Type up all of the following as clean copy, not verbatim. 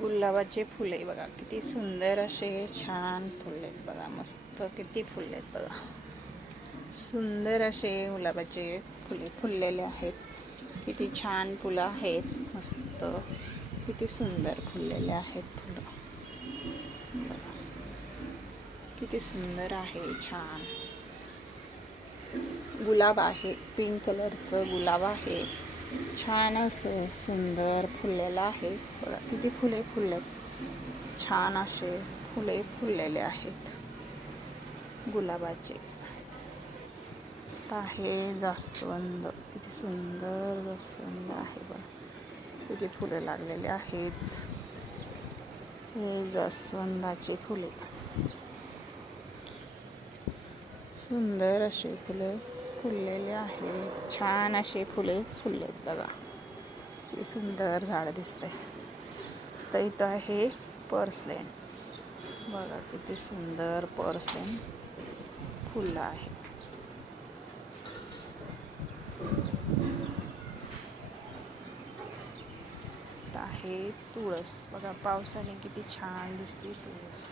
गुलाबाचे फुले बघा, किती सुंदर असे छान फुललेत बघा. मस्त किती फुललेत बघा. सुंदर असे गुलाबाचे फुले फुललेले आहेत. किती छान फुलं आहेत. मस्त किती सुंदर फुललेले आहेत फुलं बघा. किती सुंदर आहे. छान गुलाब आहे. पिंक कलरचं गुलाब आहे. छान असं सुंदर फुललेलं आहे बघा. किती फुले फुललेत. छान असे फुले फुललेले आहेत गुलाबाचे. आहे जास्वंद. किती सुंदर जास्वंद आहे बघा. किती फुले लागलेले आहेत. हे जास्वंदाचे फुले. सुंदर असे फुले फुललेले आहेत. छान असे फुले फुललेत बघा. किती सुंदर झाड दिसतंय. तर इथं आहे पर्सलेन बघा. किती सुंदर पर्सलेन फुलं आहे. आहे तुळस बघा. पावसाने किती छान दिसते तुळस.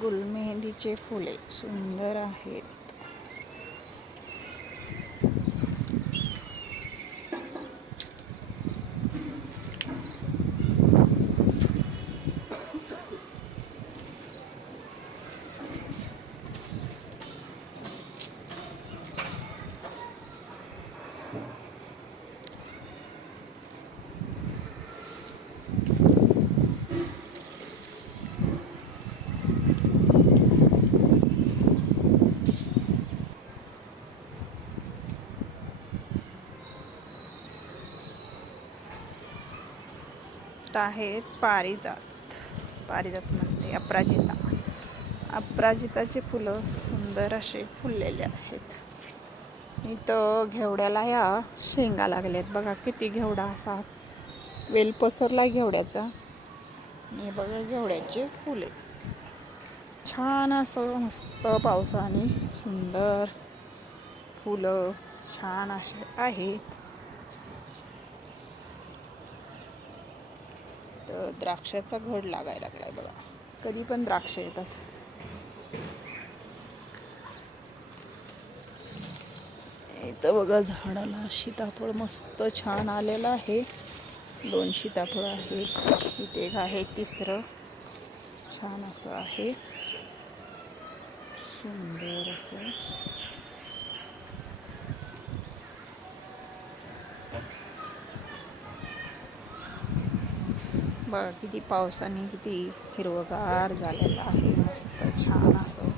गुलमेहंदीचे फुले सुंदर आहेत. आहेत पारिजात म्हणते अपराजिता. अपराजिताचे फुलं सुंदर असे फुललेले आहेत. इथं घेवड्याला या शेंगा लागल्यात बघा. किती घेवडा असा वेल पसरला घेवड्याचा. हे बघा घेवड्याचे फुले. छान असं मस्त पावसाने सुंदर फुलं छान असे आहेत. तर द्राक्षाचा घड लागायला लागलाय बघा. कधी पण द्राक्ष येतात. इथं बघा झाडाला सीताफळ मस्त छान आलेलं आहे. 2 सीताफळ आहे. इथे एक आहे तिसरं. छान असं आहे. सुंदर असं बघा. किती पावसाने किती हिरवगार झालेलं आहे. मस्त छान असं